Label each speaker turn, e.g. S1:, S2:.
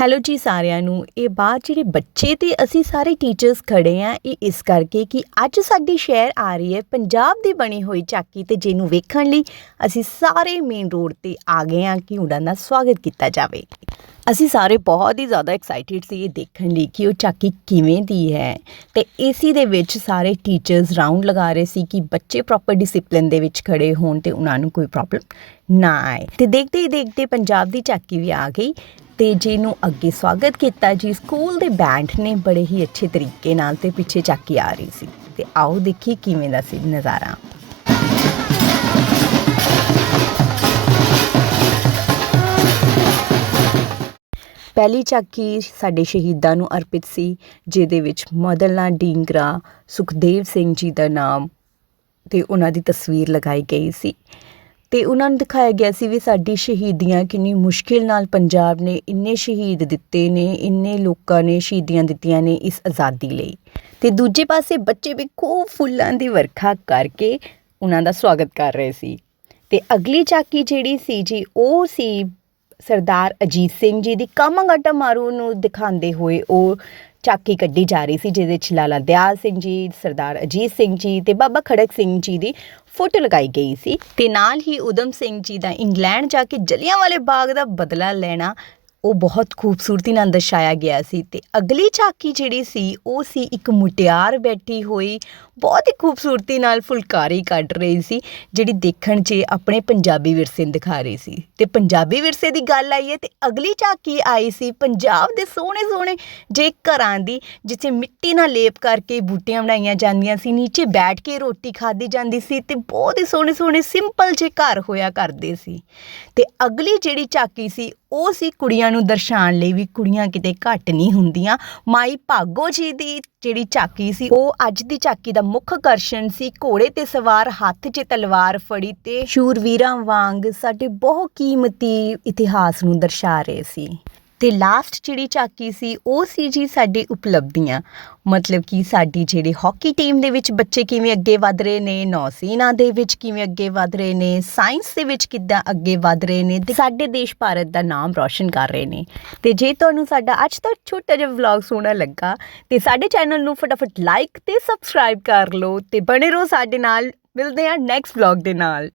S1: Hello ਜੀ ਸਾਰਿਆਂ ਨੂੰ। ਇਹ ਬਾਤ ਜਿਹੜੇ ਬੱਚੇ ਤੇ ਅਸੀਂ ਸਾਰੇ ਟੀਚਰਸ ਖੜੇ ਆ, ਇਹ ਇਸ ਕਰਕੇ ਕਿ ਅੱਜ ਸਾਡੀ ਸ਼ਹਿਰ ਆ ਰਹੀ ਹੈ, ਪੰਜਾਬ ਦੀ ਬਣੀ ਹੋਈ ਝਾਕੀ ਤੇ ਜਿਹਨੂੰ ਵੇਖਣ ਲਈ ਅਸੀਂ ਸਾਰੇ ਮੇਨ ਰੋਡ ਤੇ ਆ ਗਏ ਆ ਕਿ ਉਹਨਾਂ ਦਾ ਸਵਾਗਤ ਕੀਤਾ ਜਾਵੇ। ਅਸੀਂ ਸਾਰੇ ਬਹੁਤ ਹੀ ਜ਼ਿਆਦਾ ਐਕਸਾਈਟਿਡ ਸੀ ਇਹ ਦੇਖਣ ਲਈ ਕਿ ਉਹ ਝਾਕੀ ਕਿਵੇਂ ਦੀ ਹੈ। ਤੇ ਏਸੀ ਦੇ ਵਿੱਚ ਸਾਰੇ ਟੀਚਰਸ ਰਾਉਂਡ ਲਗਾ ਰਹੇ ਸੀ ਕਿ ਬੱਚੇ ਪ੍ਰੋਪਰ ਡਿਸਪਲਿਨ ਦੇ ਵਿੱਚ ਖੜੇ ਹੋਣ ਤੇ ਉਹਨਾਂ ਨੂੰ ਕੋਈ ਪ੍ਰੋਬਲਮ ਨਾ ਆਏ। ਤੇ ਦੇਖਦੇ ਹੀ ਦੇਖਦੇ ਪੰਜਾਬ ਦੀ ਝਾਕੀ ਵੀ ਆ ਗਈ। ਤੇ ਜਿਹਨੂੰ ਅੱਗੇ ਸਵਾਗਤ ਕੀਤਾ ਜੀ। ਸਕੂਲ ਦੇ ਬੈਂਡ ਨੇ ਬੜੇ ਹੀ ਅੱਛੇ ਤਰੀਕੇ ਨਾਲ ਤੇ ਪਿੱਛੇ ਝਾਕੀ ਆ ਰਹੀ ਸੀ। ਤੇ ਆਓ ਦੇਖੀਏ ਕਿਵੇਂ ਦਾ ਸੀ ਨਜ਼ਾਰਾ। ਪਹਿਲੀ ਝਾਕੀ ਸਾਡੇ ਸ਼ਹੀਦਾਂ ਨੂੰ ਅਰਪਿਤ ਸੀ, ਜਿਹਦੇ ਵਿੱਚ ਮਦਨ ਲਾਲ ਡੀਂਗਰਾ, ਸੁਖਦੇਵ ਸਿੰਘ ਜੀ ਦਾ ਨਾਮ ਤੇ ਉਹਨਾਂ ਦੀ ਤਸਵੀਰ ਲਗਾਈ ਗਈ ਸੀ। ਤੇ ਉਹਨਾਂ ਨੂੰ ਦਿਖਾਇਆ ਗਿਆ ਸੀ ਵੀ ਸਾਡੀ ਸ਼ਹੀਦੀਆਂ ਕਿੰਨੀ ਮੁਸ਼ਕਿਲ ਨਾਲ ਪੰਜਾਬ ਨੇ ਇੰਨੇ ਸ਼ਹੀਦ ਦਿੱਤੇ ਨੇ, ਇੰਨੇ ਲੋਕਾਂ ਨੇ ਸ਼ਹੀਦੀਆਂ ਦਿੱਤੀਆਂ ਨੇ ਇਸ ਆਜ਼ਾਦੀ ਲਈ। ਤੇ ਦੂਜੇ ਪਾਸੇ ਬੱਚੇ ਵੀ ਖੂਬ ਫੁੱਲਾਂ ਦੀ ਵਰਖਾ ਕਰਕੇ ਉਹਨਾਂ ਦਾ ਸਵਾਗਤ ਕਰ ਰਹੇ ਸੀ। ਤੇ ਅਗਲੀ ਚਾਕੀ ਜਿਹੜੀ ਸੀ ਜੀ, ਉਹ ਸੀ ਸਰਦਾਰ ਅਜੀਤ ਸਿੰਘ ਜੀ ਦੀ ਕਾਮਾਗਾਟਾ ਮਾਰੂ ਨੂੰ ਦਿਖਾਉਂਦੇ ਹੋਏ ਉਹ ਚਾਕੀ ਕੱਢੀ ਜਾ ਰਹੀ ਸੀ, ਜਿਹਦੇ ਵਿੱਚ ਲਾਲਾ ਦਿਆਲ ਸਿੰਘ ਜੀ, ਸਰਦਾਰ ਅਜੀਤ ਸਿੰਘ ਜੀ ਤੇ ਬਾਬਾ ਖੜਕ ਸਿੰਘ ਜੀ ਦੀ ਫੋਟੋ ਲਗਾਈ ਗਈ ਸੀ। ਤੇ ਨਾਲ ਹੀ ਉਦਮ ਸਿੰਘ ਜੀ ਦਾ ਇੰਗਲੈਂਡ ਜਾ ਕੇ ਜਲਿਆਂਵਾਲੇ ਬਾਗ ਦਾ ਬਦਲਾ ਲੈਣਾ ਉਹ ਬਹੁਤ ਖੂਬਸੂਰਤੀ ਨਾਲ ਦਰਸਾਇਆ ਗਿਆ ਸੀ ਤੇ ਅਗਲੀ ਝਾਕੀ ਜਿਹੜੀ ਸੀ, ਉਹ ਸੀ ਇੱਕ ਮੁਟਿਆਰ ਬੈਠੀ ਹੋਈ, ਬਹੁਤ ਹੀ ਖੂਬਸੂਰਤੀ ਨਾਲ ਫੁਲਕਾਰੀ ਕੱਢ ਰਹੀ ਸੀ, ਜਿਹੜੀ ਦੇਖਣ 'ਚ ਆਪਣੇ ਪੰਜਾਬੀ ਵਿਰਸੇ ਨੂੰ ਦਿਖਾ ਰਹੀ ਸੀ। ਤੇ ਪੰਜਾਬੀ ਵਿਰਸੇ ਦੀ ਗੱਲ ਆਈ ਹੈ ਤੇ ਅਗਲੀ ਝਾਕੀ ਆਈ ਸੀ ਪੰਜਾਬ ਦੇ ਸੋਹਣੇ ਸੋਹਣੇ ਜੇ ਘਰਾਂ ਦੀ, ਜਿੱਥੇ ਮਿੱਟੀ ਨਾਲ ਲੇਪ ਕਰਕੇ ਬੂਟੀਆਂ ਬਣਾਈਆਂ ਜਾਂਦੀਆਂ ਸੀ, ਨੀਚੇ ਬੈਠ ਕੇ ਰੋਟੀ ਖਾਧੀ ਜਾਂਦੀ ਸੀ ਤੇ ਬਹੁਤ ਹੀ ਸੋਹਣੇ ਸੋਹਣੇ ਸਿੰਪਲ ਜੇ ਘਰ ਹੋਇਆ ਕਰਦੇ ਸੀ। ਤੇ ਅਗਲੀ ਜਿਹੜੀ ਝਾਕੀ ਸੀ ਉਹ ਸੀ ਕੁੜੀਆਂ ਨੂੰ ਦਰਸਾਉਣ ਲਈ ਵੀ ਕੁੜੀਆਂ ਕਿਤੇ ਘੱਟ ਨਹੀਂ ਹੁੰਦੀਆਂ। ਮਾਈ ਭਾਗੋ ਜੀ ਦੀ ਜਿਹੜੀ ਝਾਕੀ ਸੀ, ਉਹ ਅੱਜ ਦੀ ਝਾਕੀ ਦਾ ਮੁੱਖ ਆਕਰਸ਼ਣ ਸੀ। ਘੋੜੇ ਤੇ ਸਵਾਰ ਹੱਥ 'ਚ ਤਲਵਾਰ ਫੜੀ ਤੇ ਸ਼ੂਰਵੀਰਾਂ ਵਾਂਗ ਸਾਡੇ ਬਹੁਤ ਕੀਮਤੀ ਇਤਿਹਾਸ ਨੂੰ ਦਰਸਾ ਰਹੇ ਸੀ। ਤੇ ਲਾਸਟ ਜਿਹੜੀ ਝਾਕੀ ਸੀ, ਉਹ ਸੀ ਜੀ ਸਾਡੀ ਉਪਲਬਧੀਆਂ। ਮਤਲਬ ਕਿ ਸਾਡੀ ਜਿਹੜੀ ਹਾਕੀ ਟੀਮ ਦੇ ਵਿੱਚ ਬੱਚੇ ਕਿਵੇਂ ਅੱਗੇ ਵਧ ਰਹੇ ਨੇ ਨੌਸੇਨਾ ਦੇ ਵਿੱਚ ਕਿਵੇਂ ਅੱਗੇ ਵਧ ਰਹੇ ਨੇ ਸਾਇੰਸ ਦੇ ਵਿੱਚ ਕਿੱਦਾਂ ਅੱਗੇ ਵਧ ਰਹੇ ਨੇ ਤੇ ਸਾਡੇ ਦੇਸ਼ ਭਾਰਤ ਦਾ ਨਾਮ ਰੌਸ਼ਨ ਕਰ ਰਹੇ ਨੇ। ਤੇ ਜੇ ਤੁਹਾਨੂੰ ਸਾਡਾ ਅੱਜ ਦਾ ਛੋਟਾ ਜਿਹਾ ਵਲੌਗ ਸੋਹਣਾ ਲੱਗਾ, ਤੇ ਸਾਡੇ ਚੈਨਲ ਨੂੰ ਫਟਾਫਟ ਲਾਈਕ ਤੇ ਸਬਸਕ੍ਰਾਈਬ ਕਰ ਲਓ ਤੇ ਬਣੇ ਰਹੋ ਸਾਡੇ ਨਾਲ, ਮਿਲਦੇ ਹਾਂ ਨੈਕਸਟ ਵਲੌਗ ਦੇ ਨਾਲ।